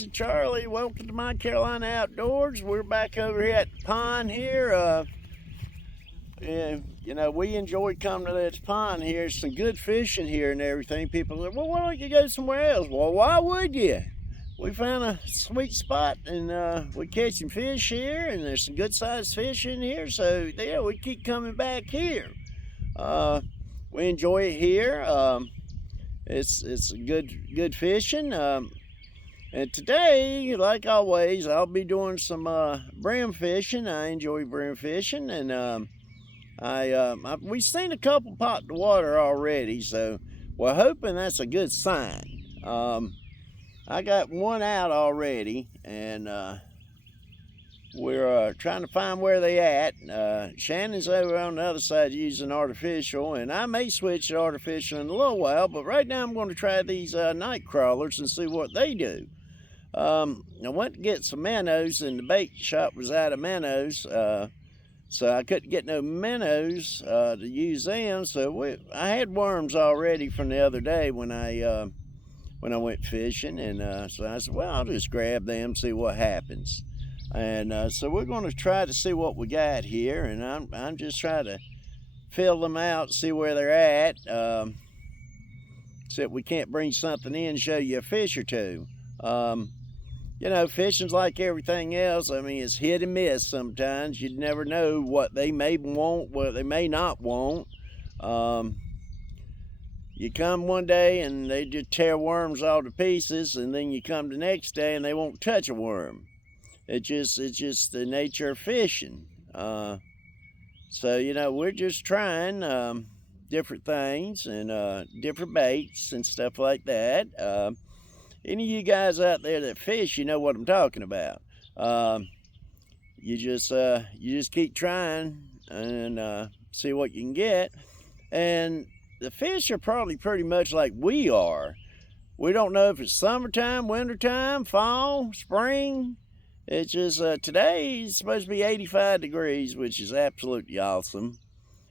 It's Charlie. Welcome to my Carolina Outdoors. We're back over here at the pond here. And we enjoy coming to this pond here. It's some good fishing here and everything. People say, well, why don't you go somewhere else? Well, why would you? We found a sweet spot and we're catching fish here, and there's some good sized fish in here. So yeah, we keep coming back here. We enjoy it here. It's good fishing. And today, like always, I'll be doing some brim fishing. I enjoy brim fishing, and we've seen a couple pot in the water already, so we're hoping that's a good sign. I got one out already, and we're trying to find where they at. Shannon's over on the other side using artificial, and I may switch to artificial in a little while, but right now I'm going to try these night crawlers and see what they do. I went to get some minnows, and the bait shop was out of minnows, so I couldn't get no minnows to use them. So I had worms already from the other day when I went fishing, and so I said, well, I'll just grab them, see what happens. And so we're going to try to see what we got here, and I'm just trying to fill them out, see where they're at. See if we can't bring something in and show you a fish or two. Fishing's like everything else. I mean, it's hit and miss sometimes. You never know what they may want, what they may not want. You come one day and they just tear worms all to pieces, and then you come the next day and they won't touch a worm. It's just the nature of fishing. So we're just trying different things and different baits and stuff like that. Any of you guys out there that fish, you know what I'm talking about. You just keep trying and see what you can get. And the fish are probably pretty much like we are. We don't know if it's summertime, wintertime, fall, spring. It's just today it's supposed to be 85 degrees, which is absolutely awesome.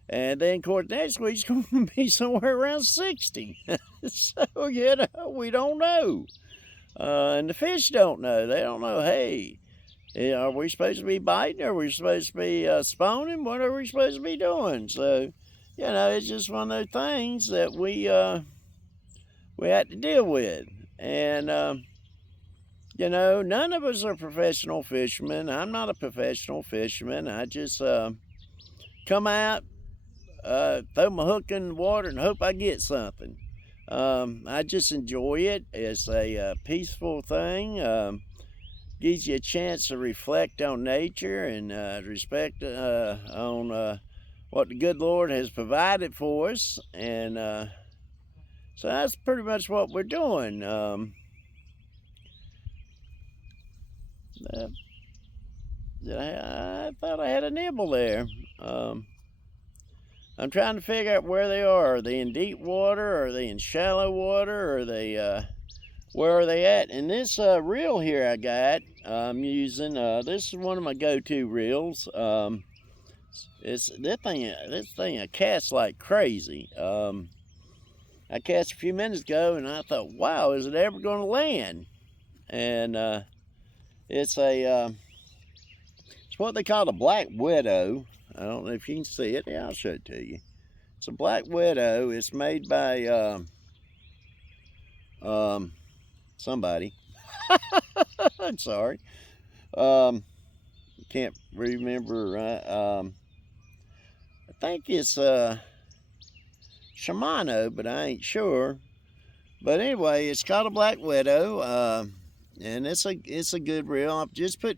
And then, of course, next week's going to be somewhere around 60. So, we don't know. And the fish don't know. They don't know, hey, are we supposed to be biting? Are we supposed to be spawning? What are we supposed to be doing? So, it's just one of those things that we have to deal with. And, none of us are professional fishermen. I'm not a professional fisherman. I just come out, throw my hook in the water and hope I get something. I just enjoy it. It's a peaceful thing. Gives you a chance to reflect on nature and respect on what the good Lord has provided for us. And so that's pretty much what we're doing. I thought I had a nibble there. I'm trying to figure out where they are. Are they in deep water? Are they in shallow water? Are they, where are they at? And this reel here I got, I'm using, this is one of my go-to reels. This thing I cast like crazy. I cast a few minutes ago and I thought, wow, is it ever going to land? And it's what they call a black widow. I don't know if you can see it. Yeah, I'll show it to you. It's a black widow. It's made by somebody. I'm sorry. Can't remember. I think it's Shimano, but I ain't sure. But anyway, it's called a black widow, and it's a good reel. I've just put.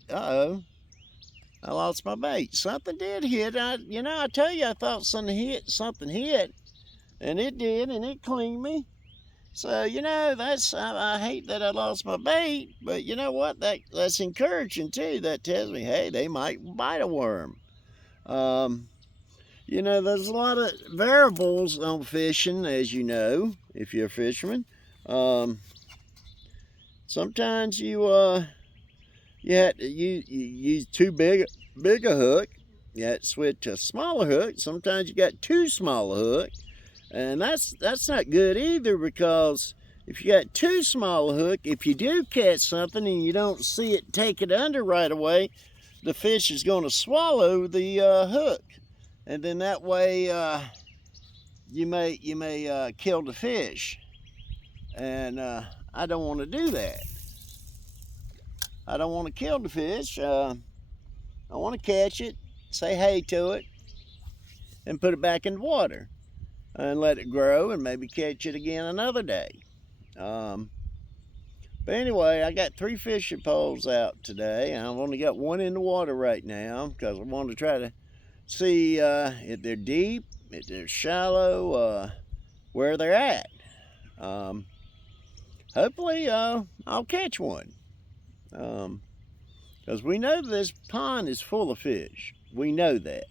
I lost my bait. Something did hit. I tell you, I thought something hit, and it did, and it cleaned me. So, I hate that I lost my bait, but you know what? That's encouraging too. That tells me, hey, they might bite a worm. There's a lot of variables on fishing, as you know, if you're a fisherman. Sometimes you use too big a hook. You have to switch to a smaller hook. Sometimes you got too small a hook, and that's not good either, because if you got too small a hook, if you do catch something and you don't see it take it under right away, the fish is going to swallow the hook, and then that way you may kill the fish. And I don't want to do that. I don't want to kill the fish. I want to catch it, say hey to it, and put it back in the water and let it grow and maybe catch it again another day. But anyway, I got 3 fishing poles out today. I've only got 1 in the water right now because I want to try to see if they're deep, if they're shallow, where they're at. Hopefully I'll catch one. Because we know this pond is full of fish. We know that.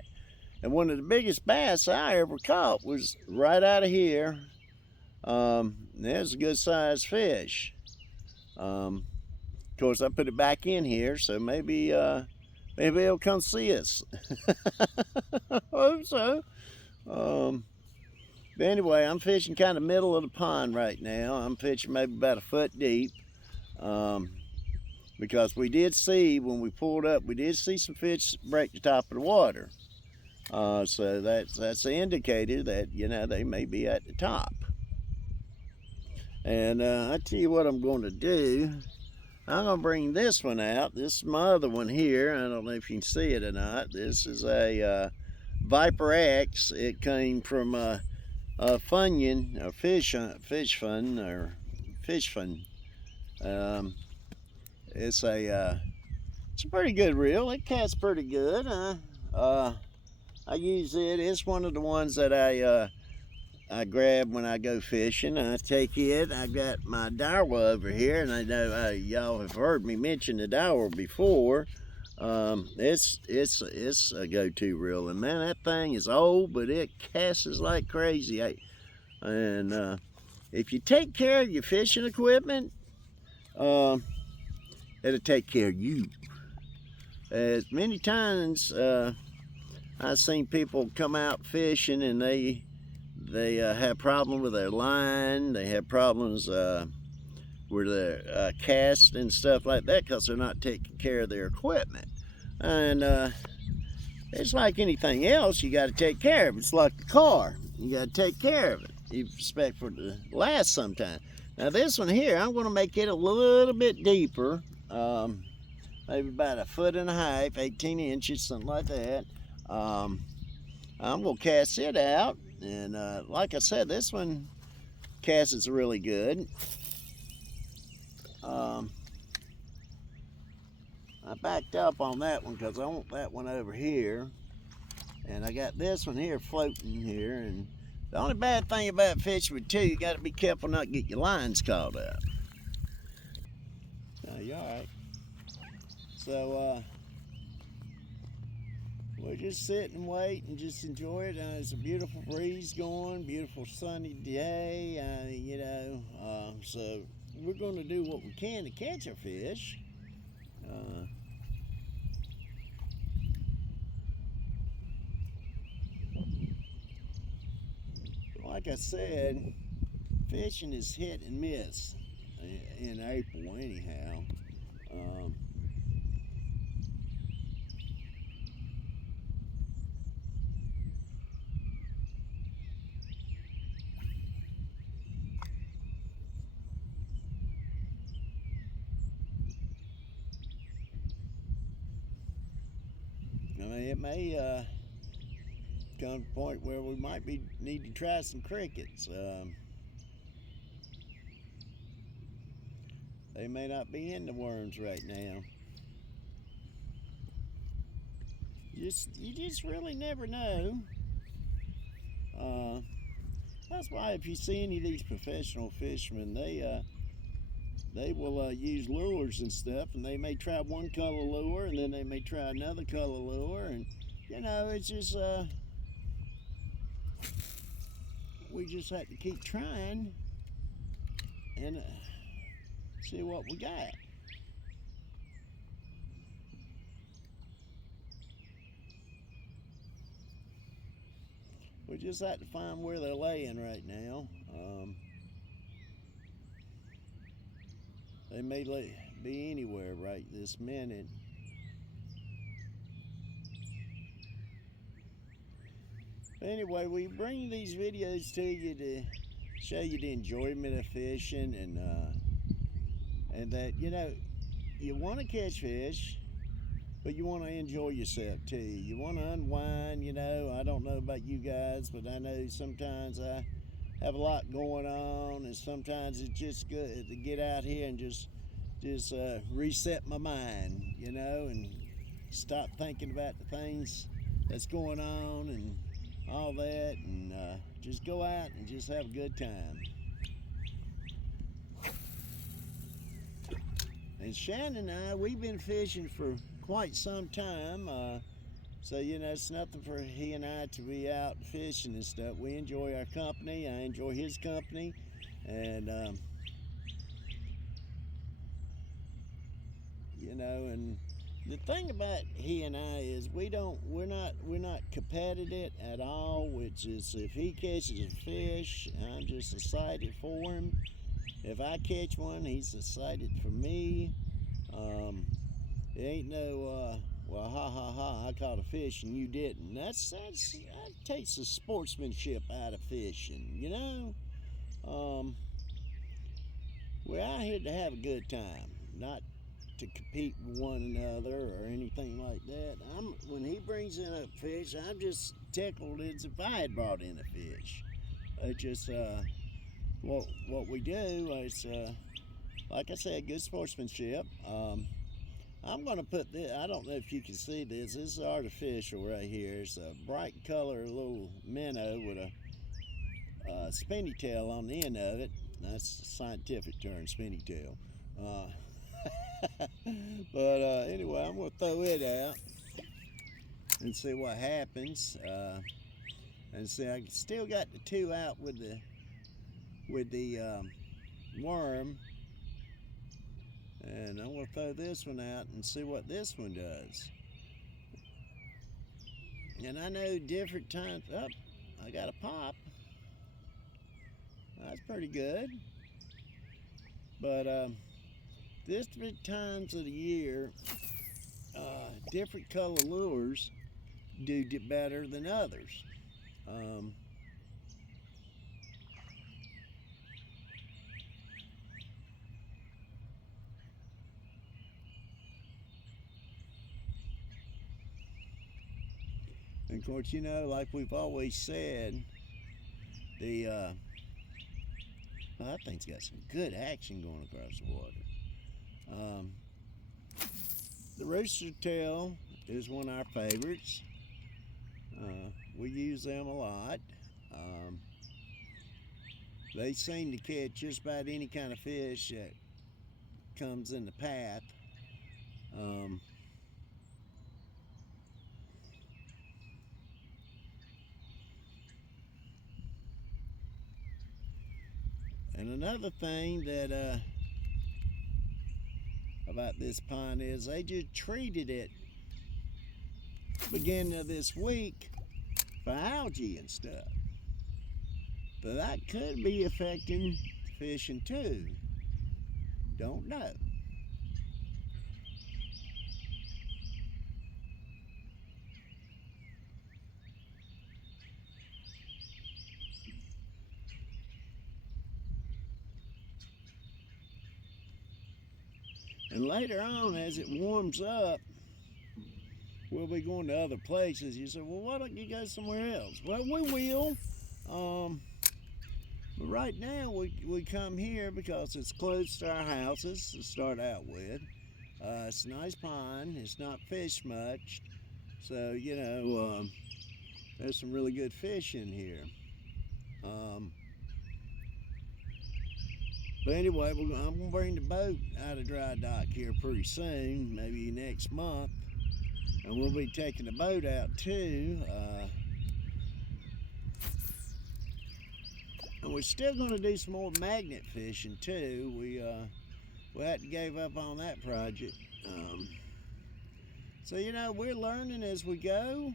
And one of the biggest bass I ever caught was right out of here. There's a good sized fish. Of course, I put it back in here, so maybe it'll come see us. I hope so. But anyway, I'm fishing kind of middle of the pond right now. I'm fishing maybe about 1 foot deep. Because we did see, when we pulled up, we did see some fish break the top of the water. So that's an indicator that, you know, they may be at the top. And I tell you what I'm going to do. I'm going to bring this one out. This is my other one here. I don't know if you can see it or not. This is a Viper X. It came from a Funyun, or fish fun, or fish fun. It's a pretty good reel. It casts pretty good. I use it. It's one of the ones that I grab when I go fishing. I take it. I got my Daiwa over here, and I know y'all have heard me mention the Daiwa before. It's a go-to reel, and man, that thing is old, but it casts like crazy. And if you take care of your fishing equipment, it'll take care of you. As many times I've seen people come out fishing and they have problems with their line. They have problems with their cast and stuff like that because they're not taking care of their equipment. And it's like anything else, you got to take care of it. It's like the car. You got to take care of it. You expect for it to last sometime. Now this one here, I'm going to make it a little bit deeper. Maybe about 1.5 foot, 18 inches, something like that. I'm going to cast it out. And like I said, this one casts really good. I backed up on that one because I want that one over here. And I got this one here floating here. And the only bad thing about fishing with two, you got to be careful not to get your lines caught up. No, you're all right. So we'll just sit and wait and just enjoy it. It's a beautiful breeze going, beautiful sunny day, you know. So we're going to do what we can to catch our fish. Like I said, fishing is hit and miss in April anyhow. I mean, it may come to a point where we might need to try some crickets. They may not be into worms right now. You just really never know. That's why if you see any of these professional fishermen, they will use lures and stuff, and they may try one color lure, and then they may try another color lure, and you know, it's just we just have to keep trying and see what we got. We just have to find where they're laying right now. They may be anywhere right this minute. Anyway, we bring these videos to you to show you the enjoyment of fishing, and that, you know, you want to catch fish, but you want to enjoy yourself too. You want to unwind. You know, I don't know about you guys, but I know sometimes I have a lot going on, and sometimes it's just good to get out here and just reset my mind, you know, and stop thinking about the things that's going on and all that, and just go out and just have a good time. And Shannon and I, we've been fishing for quite some time, so you know, it's nothing for he and I to be out fishing and stuff. We enjoy our company. I enjoy his company, and you know, and the thing about he and I is we're not competitive at all, which is if he catches a fish, I'm just excited for him. If I catch one, he's excited for me. It ain't no well, ha ha ha, I caught a fish and you didn't. That takes the sportsmanship out of fishing, you know. We're out here to have a good time, not to compete with one another or anything like that. When he brings in a fish, I'm just tickled as if I had brought in a fish. It's just what we do is, like I said, good sportsmanship. I'm going to put this, I don't know if you can see this. This is artificial right here. It's a bright color little minnow with a spinny tail on the end of it. That's a scientific term, spinny tail. But anyway, I'm going to throw it out and see what happens. And see, I still got the two out with the worm. And I'm going to throw this one out and see what this one does. And I know different times. Oh, I got a pop. That's pretty good. But different times of the year, different color lures do better than others. And of course, you know, like we've always said, the well, that thing's got some good action going across the water. The rooster tail is one of our favorites. We use them a lot. They seem to catch just about any kind of fish that comes in the path. And another thing that about this pond is they just treated it beginning of this week for algae and stuff. But that could be affecting fishing too. Don't know. And later on, as it warms up, we'll be going to other places. You say, well, why don't you go somewhere else? Well, we will. But right now, we come here because it's close to our houses to start out with. It's a nice pond. It's not fished much. So, you know, there's some really good fish in here. But anyway, I'm going to bring the boat out of dry dock here pretty soon, maybe next month. And we'll be taking the boat out too. And we're still going to do some more magnet fishing too. We had to give up on that project. So, you know, we're learning as we go.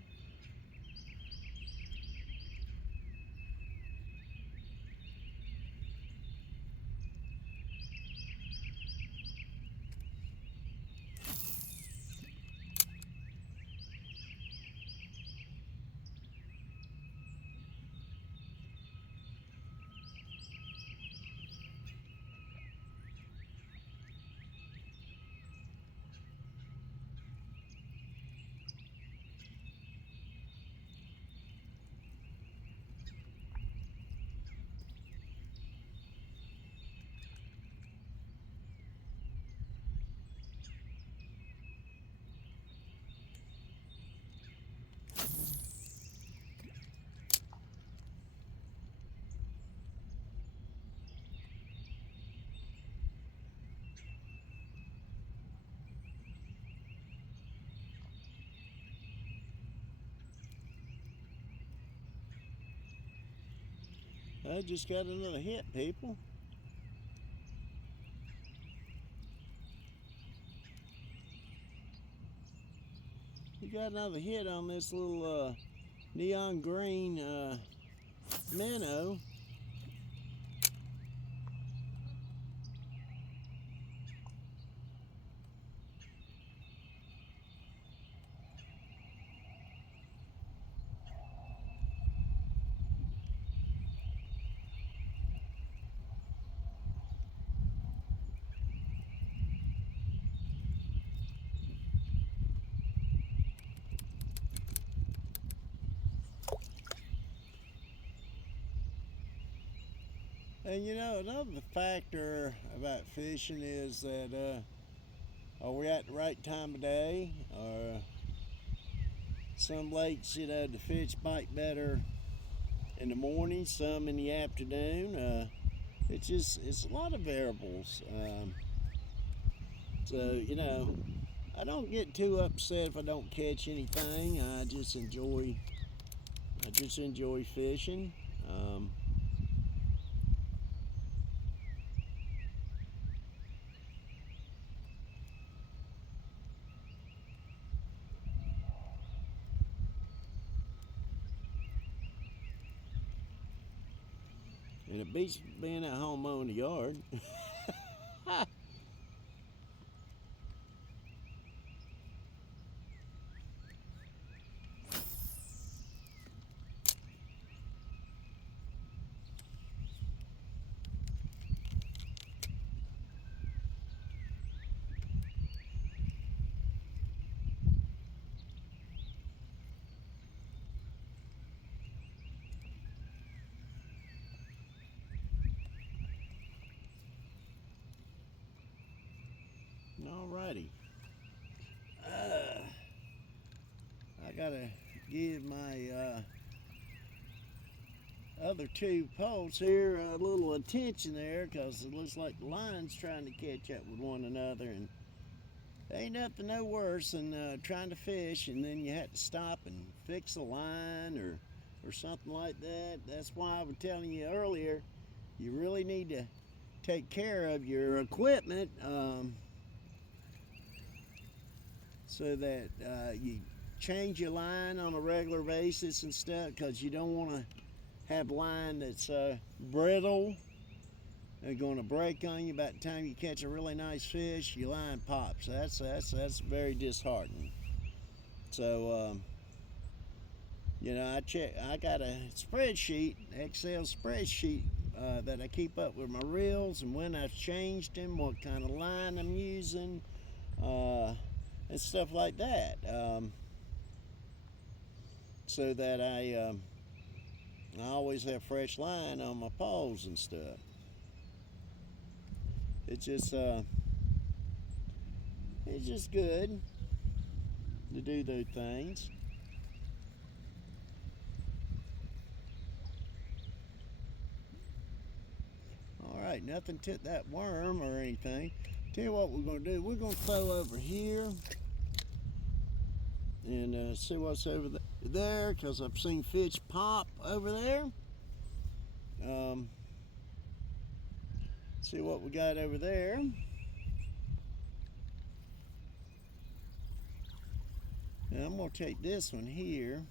I just got another hit, people. You got another hit on this little neon green minnow. And you know, another factor about fishing is that are we at the right time of day? Or some lakes, you know, the fish bite better in the morning, some in the afternoon. It's a lot of variables. So you know, I don't get too upset if I don't catch anything. I just enjoy fishing. And it beats being at home mowing the yard. Alrighty. I gotta give my other two poles here a little attention there, because it looks like the line's trying to catch up with one another, and ain't nothing no worse than trying to fish and then you have to stop and fix the line or something like that. That's why I was telling you earlier, you really need to take care of your equipment so that you change your line on a regular basis and stuff, because you don't want to have line that's brittle and going to break on you. By the time you catch a really nice fish, your line pops. That's very disheartening. So you know, I got a spreadsheet, Excel spreadsheet that I keep up with my reels and when I've changed them, what kind of line I'm using, and stuff like that, so that I always have fresh line on my poles and stuff. It's just good to do those things. All right, nothing took that worm or anything. Tell you what we're going to do. We're going to throw over here and see what's over there, because I've seen fish pop over there. See what we got over there. Now I'm going to take this one here.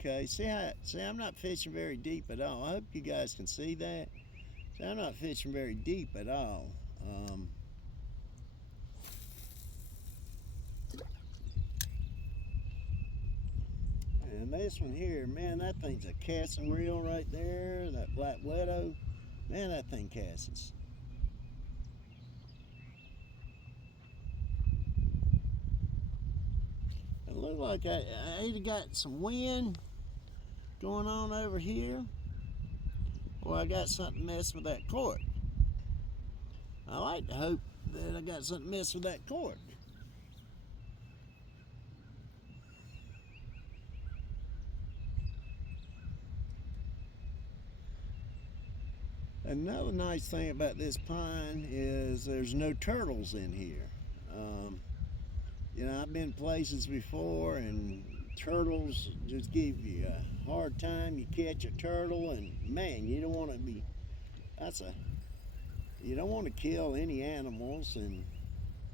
Okay, see I'm not fishing very deep at all. I hope you guys can see that. See, I'm not fishing very deep at all. And this one here, man, that thing's a casting reel right there. That black widow, man, that thing casts. It looked like I either got some wind going on over here, or I got something messing with that cord. I like to hope that I got something messing with that cord. Another nice thing about this pond is there's no turtles in here. You know, I've been places before and turtles just give you a hard time. You catch a turtle, and man, you don't want to be. You don't want to kill any animals, and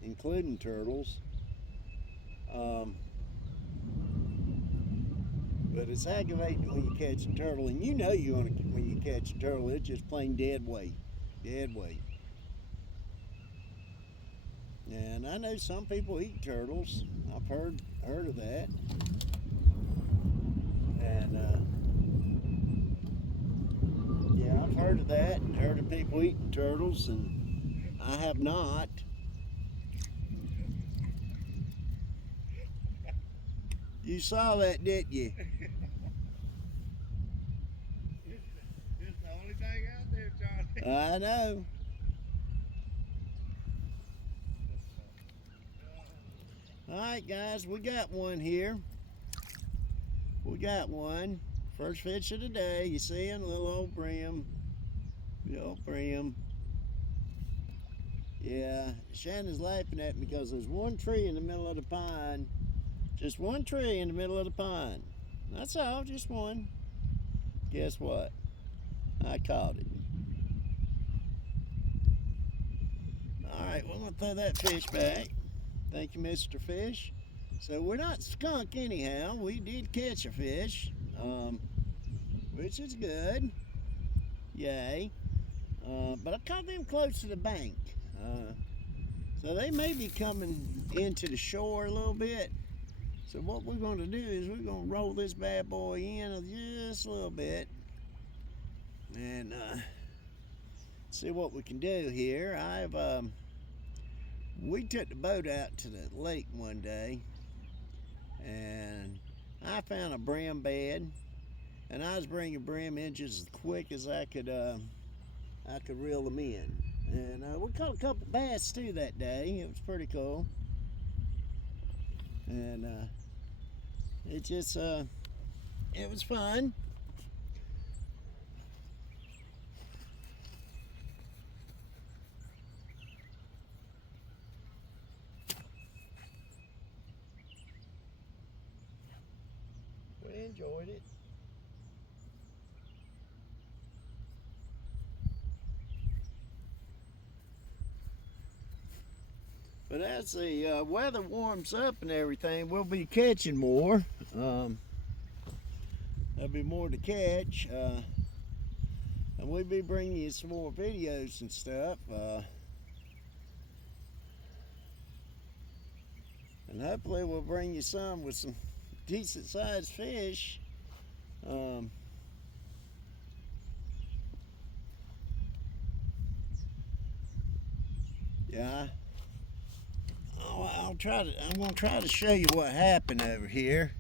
including turtles. But it's aggravating when you catch a turtle, and you know when you catch a turtle, it's just plain dead weight, dead weight. And I know some people eat turtles. I've heard of that. And yeah, I've heard of that. And heard of people eating turtles, and I have not. You saw that, didn't you? It's the only thing out there, Charlie. I know. All right, guys, we got one here. We got one. First fish of the day. You see him? Little old Brim. The old Brim. Yeah, Shannon's laughing at me because there's one tree in the middle of the pond. Just one tree in the middle of the pond. That's all, just one. Guess what? I caught it. All right, we're going to throw that fish back. Thank you, Mr. Fish. So we're not skunk anyhow. We did catch a fish, which is good. Yay. But I caught them close to the bank. So they may be coming into the shore a little bit. So what we're going to do is we're going to roll this bad boy in just a little bit. And see what we can do here. We took the boat out to the lake one day, and I found a brim bed, and I was bringing brim in just as quick as I could reel them in. And we caught a couple bass too that day. It was pretty cool. And it just it was fun. We enjoyed it. But as the weather warms up and everything, we'll be catching more. There'll be more to catch. And we'll be bringing you some more videos and stuff. And hopefully we'll bring you some with some decent sized fish. Yeah. I'm gonna try to show you what happened over here.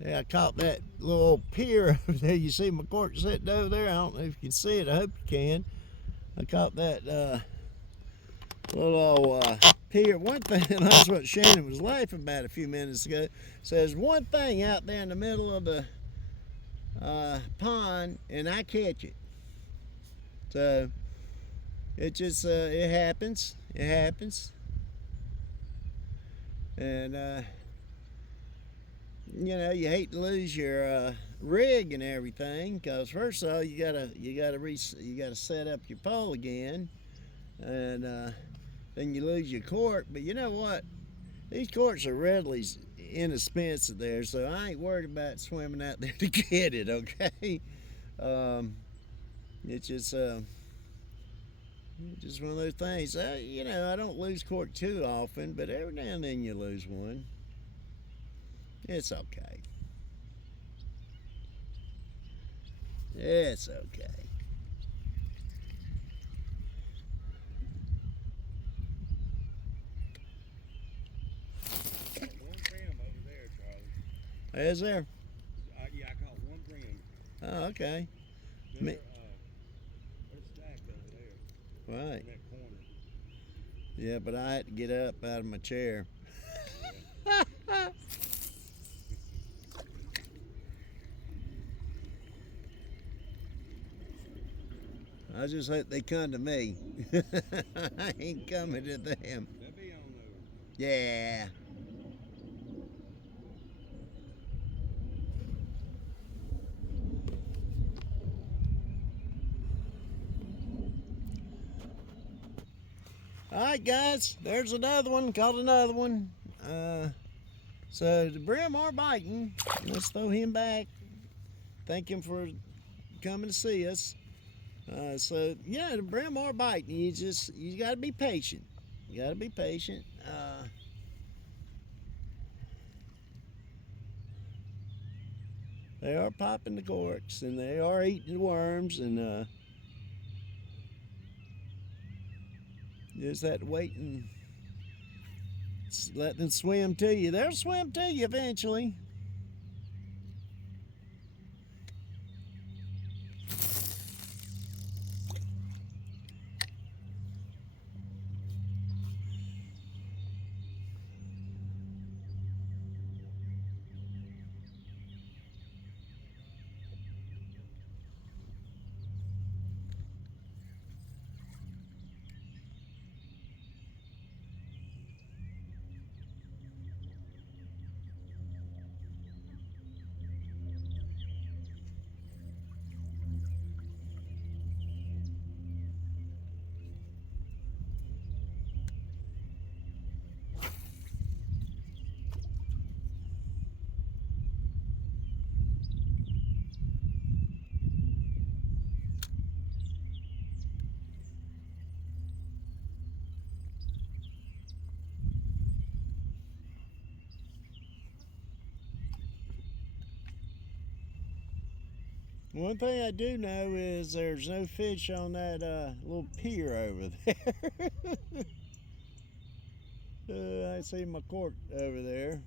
Yeah, I caught that little old pier over there. You see my cork sitting over there? I don't know if you can see it. I hope you can. I caught that little old pier. One thing, and that's what Shannon was laughing about a few minutes ago. So there's one thing out there in the middle of the pond, and I catch it. So it just it happens. It happens. And you know, you hate to lose your rig and everything, because first of all you gotta set up your pole again, and then you lose your cork. But you know what? These corks are readily inexpensive there, so I ain't worried about swimming out there to get it. Okay, it's just one of those things. You know, I don't lose cork too often, but every now and then you lose one. It's okay. It's okay. One brim over there, Charlie. Is there? Yeah, I caught one brim. Oh, okay. They're stacked over there. Right. In that corner. Yeah, but I had to get up out of my chair. I just hope they come to me. I ain't coming to them. They'll be on there. Yeah. All right, guys, there's another one. Caught another one. So the brim are biting. Let's throw him back. Thank him for coming to see us. So yeah, the brim are biting. You got to be patient. You got to be patient. They are popping the corks and they are eating the worms and just have to wait and let them swim to you. They'll swim to you eventually. One thing I do know is there's no fish on that little pier over there. I see my cork over there.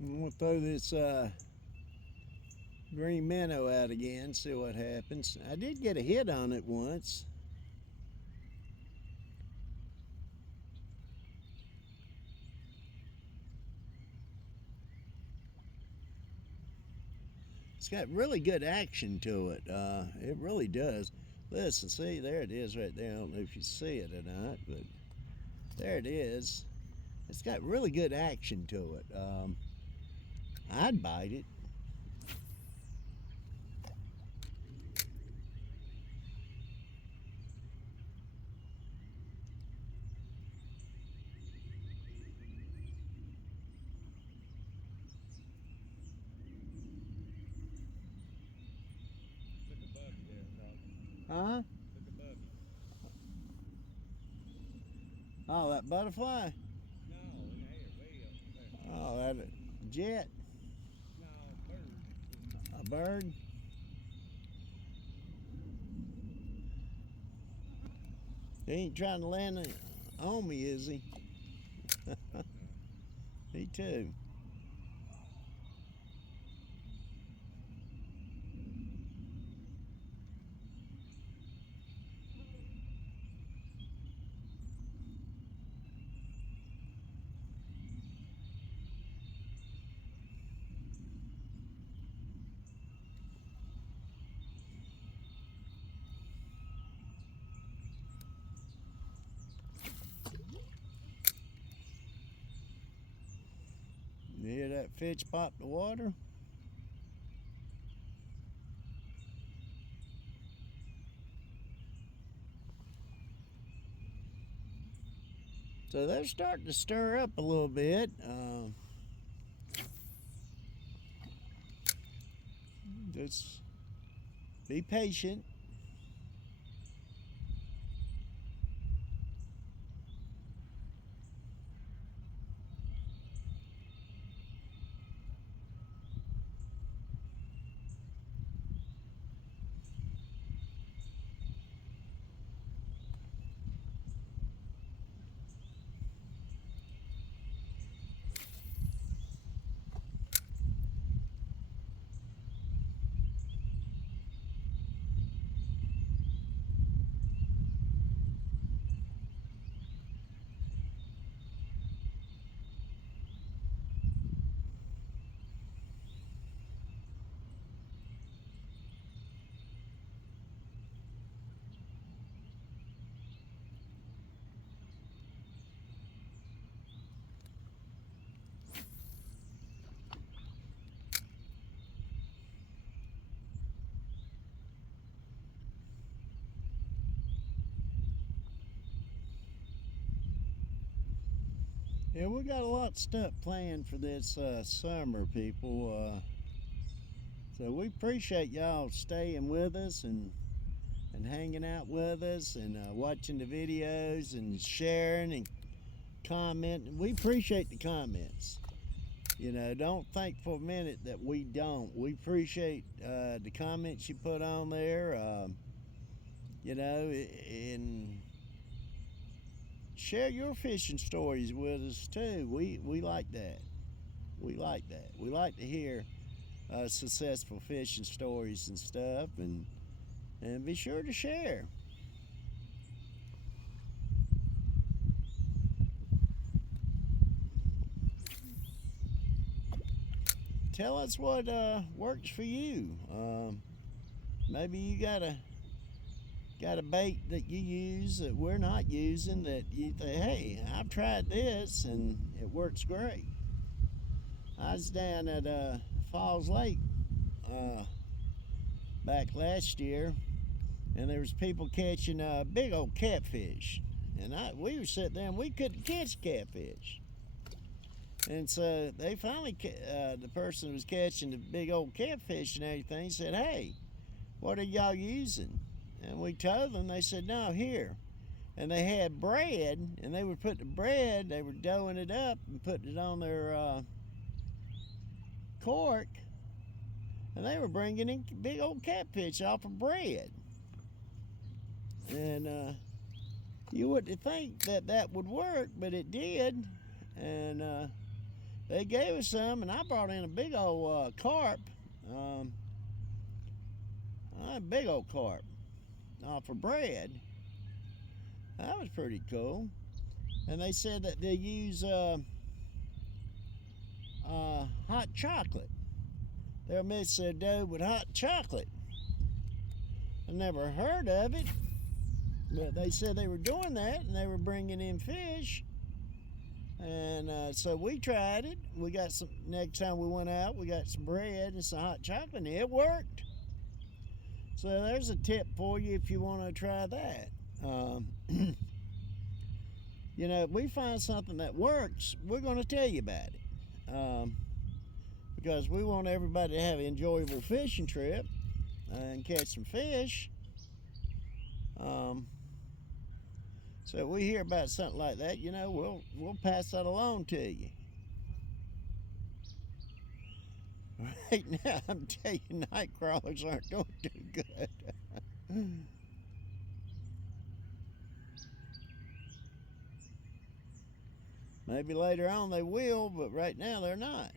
I'm gonna throw this green minnow out again, see what happens. I did get a hit on it once. It's got really good action to it. It really does. Listen, see, there it is right there. I don't know if you see it or not, but there it is. It's got really good action to it. I'd bite it. Huh? Oh, that butterfly? No, in the air, way up there. Oh, that jet? No, bird. A bird? He ain't trying to land on me, is he? Me too. You hear that fish pop the water? So they're starting to stir up a little bit. Just be patient. Yeah, we got a lot of stuff planned for this summer, people. So we appreciate y'all staying with us and hanging out with us and watching the videos and sharing and commenting. We appreciate the comments. You know, don't think for a minute that we don't. We appreciate the comments you put on there. You know, and share your fishing stories with us too. We like that. We like that. We like to hear successful fishing stories and stuff, and be sure to share. Tell us what works for you. Maybe you got a bait that you use that we're not using that you think, hey, I've tried this and it works great. I was down at Falls Lake back last year, and there was people catching big old catfish, and we were sitting there and we couldn't catch catfish. And so they finally, the person who was catching the big old catfish and everything said, hey, what are y'all using? And we told them. They said, no, here. And they had bread, and they would put the bread, they were doughing it up and putting it on their cork, and they were bringing in big old catfish off of bread. And you wouldn't think that would work, but it did. And they gave us some, and I brought in a big old carp, a big old carp off of bread. That was pretty cool. And they said that they use hot chocolate. They'll mix their dough with hot chocolate. I never heard of it, but they said they were doing that, and they were bringing in fish. And so we tried it. We got some, next time we went out, we got some bread and some hot chocolate, and it worked. So there's a tip for you if you want to try that. You know, if we find something that works, we're going to tell you about it. Because we want everybody to have an enjoyable fishing trip and catch some fish. So if we hear about something like that, you know, we'll pass that along to you. Right now, I'm telling you, night crawlers aren't doing too good. Maybe later on they will, but right now they're not.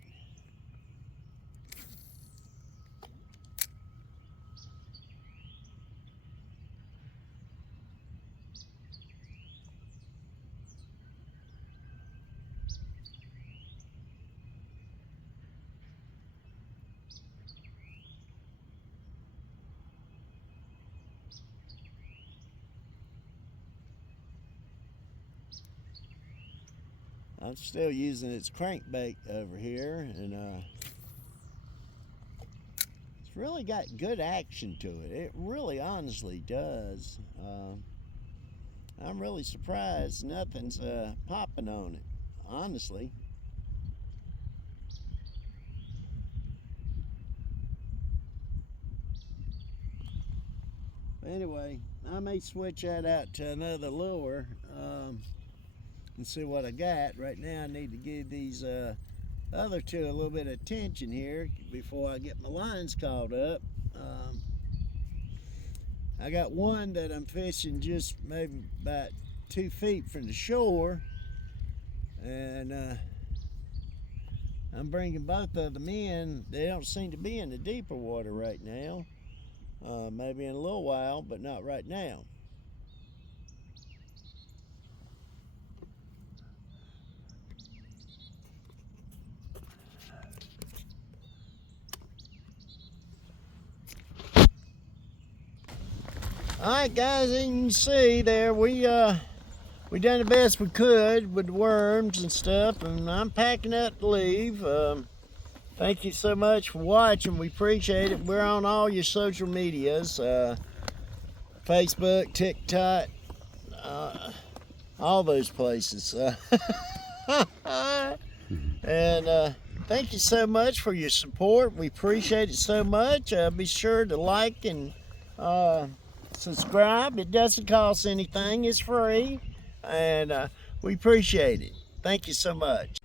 I'm still using its crankbait over here, and it's really got good action to it. It really honestly does. I'm really surprised nothing's popping on it, honestly. Anyway, I may switch that out to another lure and see what I got. Right now I need to give these other two a little bit of attention here before I get my lines caught up. I got one that I'm fishing just maybe about 2 feet from the shore, and I'm bringing both of them in. They don't seem to be in the deeper water right now. Maybe in a little while, but not right now. Alright guys, as you can see there, we done the best we could with the worms and stuff, and I'm packing up to leave. Thank you so much for watching. We appreciate it. We're on all your social medias, Facebook, TikTok, all those places. And thank you so much for your support. We appreciate it so much. Be sure to like and subscribe. It doesn't cost anything. It's free. And we appreciate it. Thank you so much.